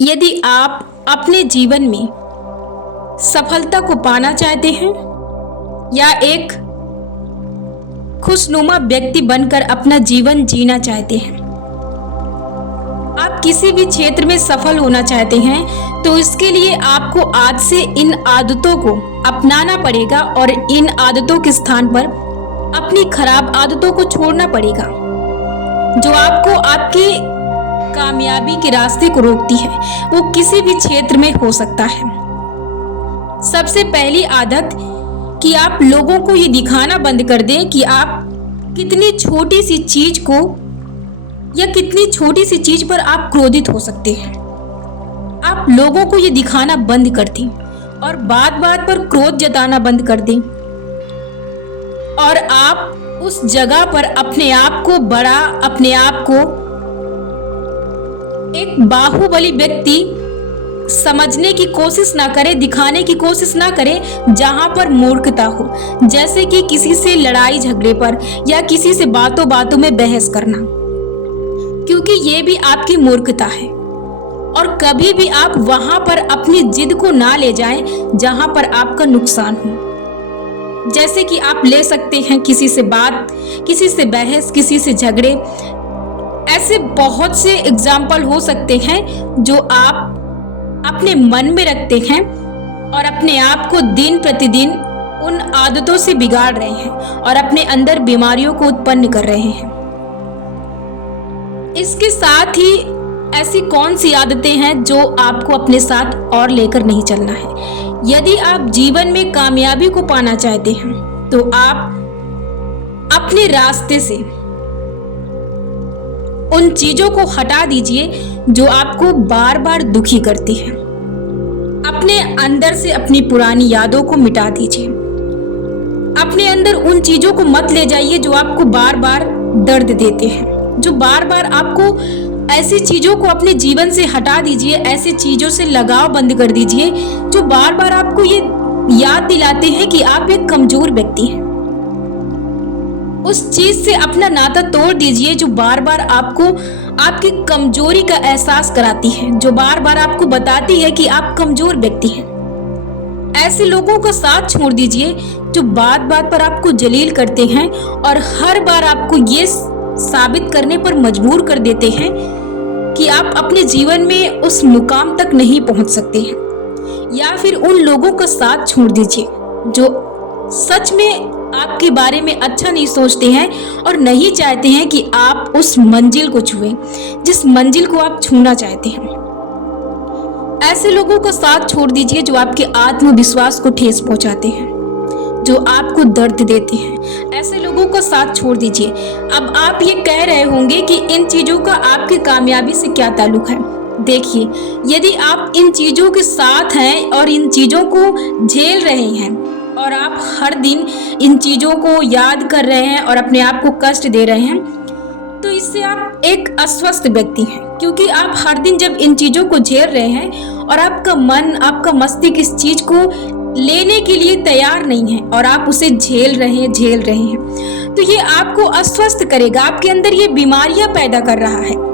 यदि आप अपने जीवन में सफलता को पाना चाहते हैं या एक खुशनुमा व्यक्ति बनकर अपना जीवन जीना चाहते हैं, आप किसी भी क्षेत्र में सफल होना चाहते हैं, तो इसके लिए आपको आज से इन आदतों को अपनाना पड़ेगा और इन आदतों के स्थान पर अपनी खराब आदतों को छोड़ना पड़ेगा, जो आपको आपकी कामयाबी के रास्ते को रोकती है। वो किसी भी क्षेत्र में हो सकता है। सबसे पहली आदत कि आप लोगों को ये दिखाना बंद कर दें कि आप कितनी छोटी सी चीज को या कितनी छोटी सी चीज पर आप क्रोधित हो सकते हैं। आप लोगों को ये दिखाना बंद कर दें और बात बात पर क्रोध जताना बंद कर दें और आप उस जगह पर अपने आप को बड़ा, अपने आप को एक बाहुबली व्यक्ति समझने की कोशिश ना करें, दिखाने की कोशिश ना करें जहां पर मूर्खता हो, जैसे कि किसी से लड़ाई झगड़े पर या किसी से बातों बातों में बहस करना, क्योंकि ये भी आपकी मूर्खता है। और कभी भी आप वहां पर अपनी जिद को ना ले जाएं जहां पर आपका नुकसान हो। जैसे कि आप ले सकते हैं किसी से बात, किसी से बहस, किसी से झगड़े। ऐसे बहुत से एग्जाम्पल हो सकते हैं जो आप अपने मन में रखते हैं और अपने आप को दिन प्रतिदिन उन आदतों से बिगाड़ रहे हैं और अपने अंदर बीमारियों को उत्पन्न कर रहे हैं। इसके साथ ही ऐसी कौन सी आदतें हैं जो आपको अपने साथ और लेकर नहीं चलना है। यदि आप जीवन में कामयाबी को पाना चाहते हैं तो आप अपने रास्ते से उन चीजों को हटा दीजिए जो आपको बार बार दुखी करती हैं। अपने अंदर से अपनी पुरानी यादों को मिटा दीजिए। अपने अंदर उन चीजों को मत ले जाइए जो आपको बार बार दर्द देते हैं, जो बार बार आपको ऐसी चीजों को अपने जीवन से हटा दीजिए। ऐसी चीजों से लगाव बंद कर दीजिए जो बार बार आपको ये याद दिलाते हैं कि आप एक कमजोर व्यक्ति हैं। उस चीज से अपना नाता तोड़ दीजिए जो बार बार आपको आपकी कमजोरी का एहसास कराती है, जो बार बार आपको बताती है कि आप कमजोर व्यक्ति हैं। ऐसे लोगों का साथ छोड़ दीजिए जो बात बात पर आपको जलील करते हैं और हर बार आपको ये साबित करने पर मजबूर कर देते हैं कि आप अपने जीवन में उस मुकाम तक नहीं पहुंच सकते हैं। या फिर उन लोगों का साथ छोड़ दीजिए जो सच में आपके बारे में अच्छा नहीं सोचते हैं और नहीं चाहते हैं कि आप उस मंजिल को छुएं जिस मंजिल को आप छूना चाहते हैं। ऐसे लोगों का साथ छोड़ दीजिए जो आपके आत्मविश्वास को ठेस पहुंचाते हैं, जो आपको दर्द देते हैं। ऐसे लोगों का साथ छोड़ दीजिए। अब आप ये कह रहे होंगे कि इन चीजों का आपकी कामयाबी से क्या ताल्लुक है। देखिए, यदि आप इन चीजों के साथ हैं और इन चीजों को झेल रहे हैं और आप हर दिन इन चीजों को याद कर रहे हैं और अपने आप को कष्ट दे रहे हैं, तो इससे आप एक अस्वस्थ व्यक्ति हैं, क्योंकि आप हर दिन जब इन चीजों को झेल रहे हैं और आपका मन, आपका मस्तिष्क इस चीज को लेने के लिए तैयार नहीं है और आप उसे झेल रहे हैं, तो ये आपको अस्वस्थ करेगा, आपके अंदर ये बीमारियां पैदा कर रहा है।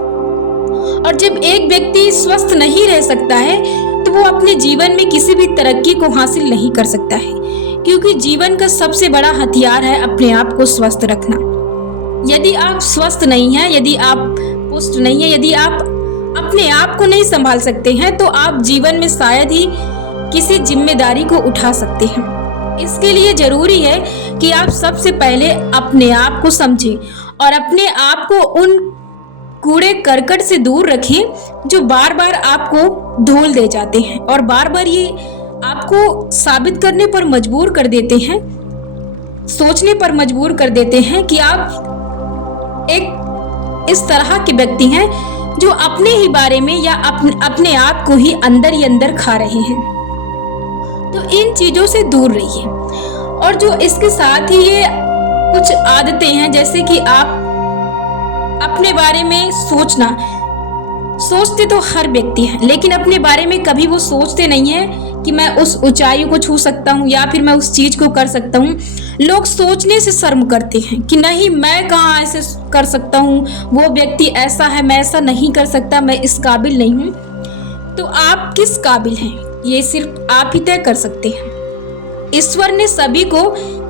और जब एक व्यक्ति स्वस्थ नहीं रह सकता है तो वो अपने जीवन में किसी भी तरक्की को हासिल नहीं कर सकता है, क्योंकि जीवन का सबसे बड़ा हथियार है अपने आप को स्वस्थ रखना। यदि आप स्वस्थ नहीं हैं, यदि आप पुष्ट नहीं हैं, यदि आप अपने आप को नहीं संभाल सकते हैं, तो आप जीवन में शायद ही किसी जिम्मेदारी को उठा सकते हैं। इसके लिए जरूरी है कि आप सबसे पहले अपने आप को समझें और अपने आप को उन कूड़े करकट से दूर रखें जो बार बार आपको धूल दे जाते हैं और बार बार ये आपको साबित करने पर मजबूर कर देते हैं, सोचने पर मजबूर कर देते हैं कि आप एक इस तरह के व्यक्ति हैं जो अपने ही बारे में या अपने आप को ही अंदर खा रहे हैं। तो इन चीजों से दूर रहिए। और जो इसके साथ ही ये कुछ आदतें हैं, जैसे कि आप अपने बारे में सोचते तो हर व्यक्ति है, लेकिन अपने बारे में कभी वो सोचते नहीं है कि मैं उस ऊंचाई को छू सकता हूँ या फिर मैं उस चीज को कर सकता हूँ। लोग सोचने से शर्म करते हैं कि नहीं, मैं कहाँ ऐसे कर सकता हूँ, वो व्यक्ति ऐसा है, मैं ऐसा नहीं कर सकता, मैं इस काबिल नहीं हूँ। तो आप किस काबिल हैं, ये सिर्फ आप ही तय कर सकते हैं। ईश्वर ने सभी को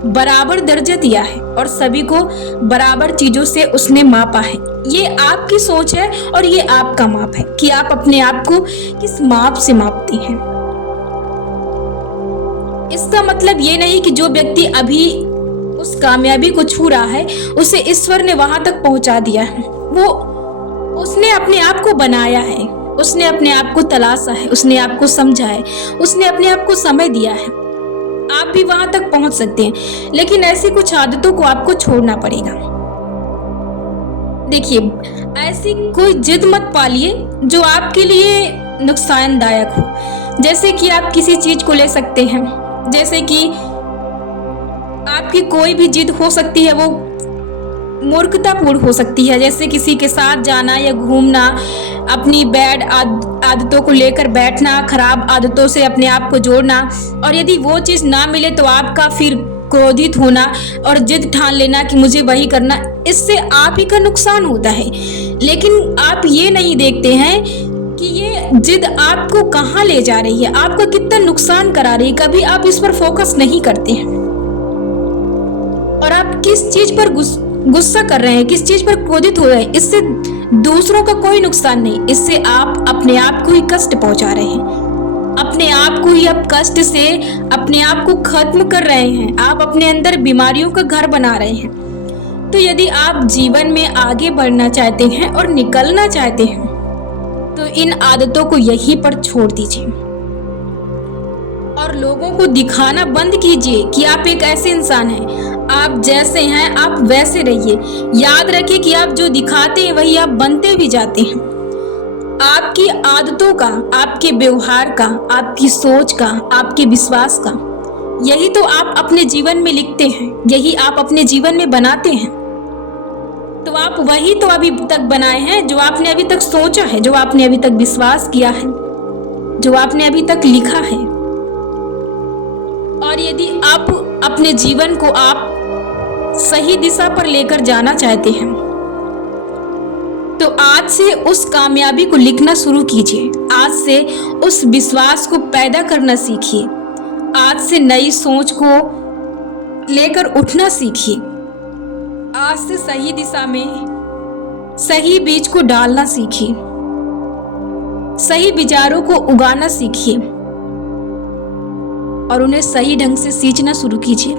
बराबर दर्जा दिया है और सभी को बराबर चीजों से उसने मापा है। ये आपकी सोच है और ये आपका माप है कि आप अपने आप को किस माप से मापते हैं। इसका मतलब ये नहीं कि जो व्यक्ति अभी उस कामयाबी को छू रहा है उसे ईश्वर ने वहां तक पहुंचा दिया है। उसने अपने आप को बनाया है, उसने अपने आप को तलाशा है, उसने आपको समझा है, उसने अपने आप को समय दिया है। आप भी वहां तक पहुंच सकते हैं, लेकिन ऐसी कुछ आदतों को आपको छोड़ना पड़ेगा। देखिए, ऐसी कोई जिद मत पालिए जो आपके लिए नुकसानदायक हो। जैसे कि आप किसी चीज को ले सकते हैं, जैसे कि आपकी कोई भी जिद हो सकती है, वो मूर्खतापूर्ण हो सकती है। जैसे किसी के साथ जाना या घूमना, अपनी बैड आदतों को लेकर बैठना, खराब आदतों से अपने आप को जोड़ना, और यदि वो चीज़ ना मिले तो आपका फिर क्रोधित होना और जिद ठान लेना कि मुझे वही करना। इससे आप ही का नुकसान होता है। लेकिन आप ये नहीं देखते हैं कि ये जिद आपको कहाँ ले जा रही है, आपका कितना नुकसान करा रही है। कभी आप इस पर फोकस नहीं करते हैं। और आप किस चीज पर गुस्सा कर रहे हैं, किस चीज पर क्रोधित हो रहे हैं, इससे दूसरों का कोई नुकसान नहीं। इससे आप अपने आप को ही कष्ट पहुंचा रहे हैं। अपने आप को ही आप कष्ट से अपने आप को खत्म कर रहे हैं। आप अपने अंदर बीमारियों का घर बना रहे हैं। तो यदि आप जीवन में आगे बढ़ना चाहते हैं और निकलना चाहते हैं तो इन आदतों को यहीं पर छोड़ दीजिए और लोगों को दिखाना बंद कीजिए कि आप एक ऐसे इंसान हैं। आप जैसे हैं आप वैसे रहिए। याद रखिए कि आप जो दिखाते हैं वही आप बनते भी जाते हैं। आपकी आदतों का, आपके व्यवहार का, आपकी सोच का, आपके विश्वास का, यही तो आप अपने जीवन में लिखते हैं, यही आप अपने जीवन में बनाते हैं। तो आप वही तो अभी तक बनाए हैं जो आपने अभी तक सोचा है, जो आपने अभी तक विश्वास किया है, जो आपने अभी तक लिखा है। और यदि आप अपने जीवन को आप सही दिशा पर लेकर जाना चाहते हैं तो आज से उस कामयाबी को लिखना शुरू कीजिए। आज से उस विश्वास को पैदा करना सीखिए। आज से नई सोच को लेकर उठना सीखिए। आज से सही दिशा में सही बीज को डालना सीखिए। सही विचारों को उगाना सीखिए और उन्हें सही ढंग से सींचना शुरू कीजिए।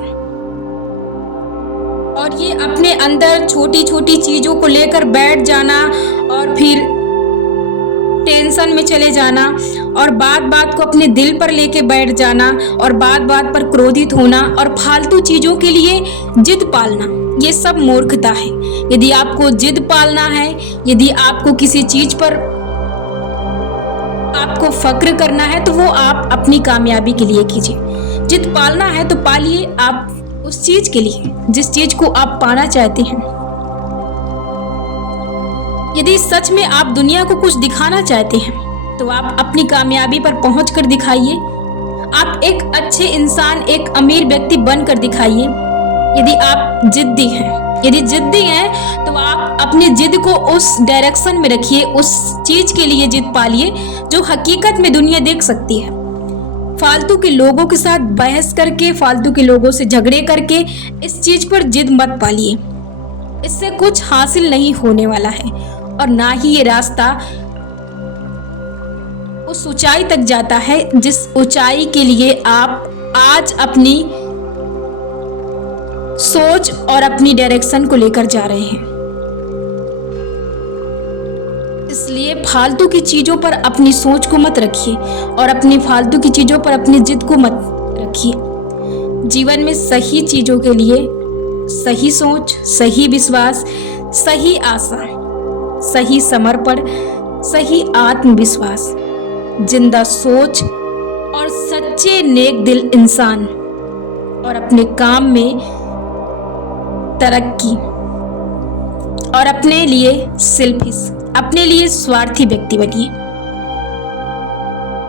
और ये अपने अंदर छोटी छोटी चीजों को लेकर बैठ जाना और फिर टेंशन में चले जाना और बात बात को अपने दिल पर लेके बैठ जाना और बात बात पर क्रोधित होना और फालतू चीजों के लिए जिद पालना, ये सब मूर्खता है। यदि आपको जिद पालना है, यदि आपको किसी चीज पर आपको फक्र करना है तो वो आप अपनी कामयाबी के लिए कीजिए। जिद पालना है तो पालिए आप उस चीज के लिए जिस चीज को आप पाना चाहते हैं। यदि सच में आप दुनिया को कुछ दिखाना चाहते हैं तो आप अपनी कामयाबी पर पहुंचकर दिखाइए। आप एक अच्छे इंसान, एक अमीर व्यक्ति बनकर दिखाइए। यदि आप जिद्दी हैं, यदि जिद्दी हैं तो आप अपनी जिद को उस डायरेक्शन में रखिए, उस चीज के लिए जिद पालिए जो हकीकत में दुनिया देख सकती है। फालतू के लोगों के साथ बहस करके, फालतू के लोगों से झगड़े करके इस चीज पर जिद मत पालिए। इससे कुछ हासिल नहीं होने वाला है और ना ही ये रास्ता उस ऊंचाई तक जाता है जिस ऊंचाई के लिए आप आज अपनी सोच और अपनी डायरेक्शन को लेकर जा रहे हैं। इसलिए फालतू की चीजों पर अपनी सोच को मत रखिए और अपनी फालतू की चीजों पर अपनी जिद को मत रखिए। जीवन में सही चीजों के लिए सही सोच, सही विश्वास, सही आशा, सही समर्पण, सही आत्मविश्वास, जिंदा सोच और सच्चे नेक दिल इंसान और अपने काम में तरक्की और अपने लिए सेल्फिश, अपने लिए स्वार्थी व्यक्ति बनिए।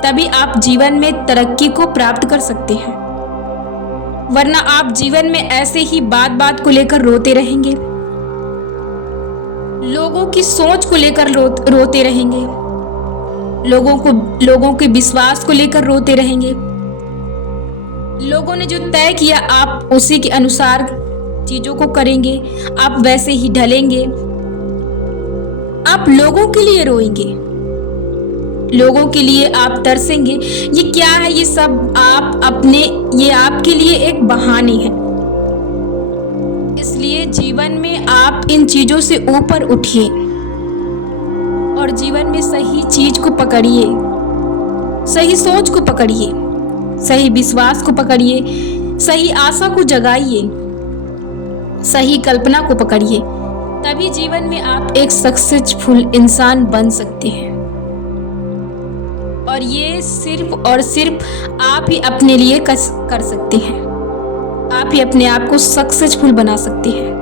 तभी आप जीवन में तरक्की को प्राप्त कर सकते हैं, वरना आप जीवन में ऐसे ही बात बात को लेकर रोते रहेंगे, लोगों की सोच को लेकर रोते रहेंगे, लोगों के विश्वास को लेकर रोते रहेंगे। लोगों ने जो तय किया आप उसी के अनुसार चीजों को करेंगे, आप वैसे ही ढलेंगे। आप लोगों के लिए रोएंगे, लोगों के लिए आप तरसेंगे। ये क्या है? ये सब ये आपके लिए एक बहाने हैं। इसलिए जीवन में आप इन चीजों से ऊपर उठिए और जीवन में सही चीज को पकड़िए, सही सोच को पकड़िए, सही विश्वास को पकड़िए, सही आशा को जगाइए, सही कल्पना को पकड़िए। तभी जीवन में आप एक सक्सेसफुल इंसान बन सकते हैं। और ये सिर्फ और सिर्फ आप ही अपने लिए कर सकते हैं। आप ही अपने आप को सक्सेसफुल बना सकते हैं।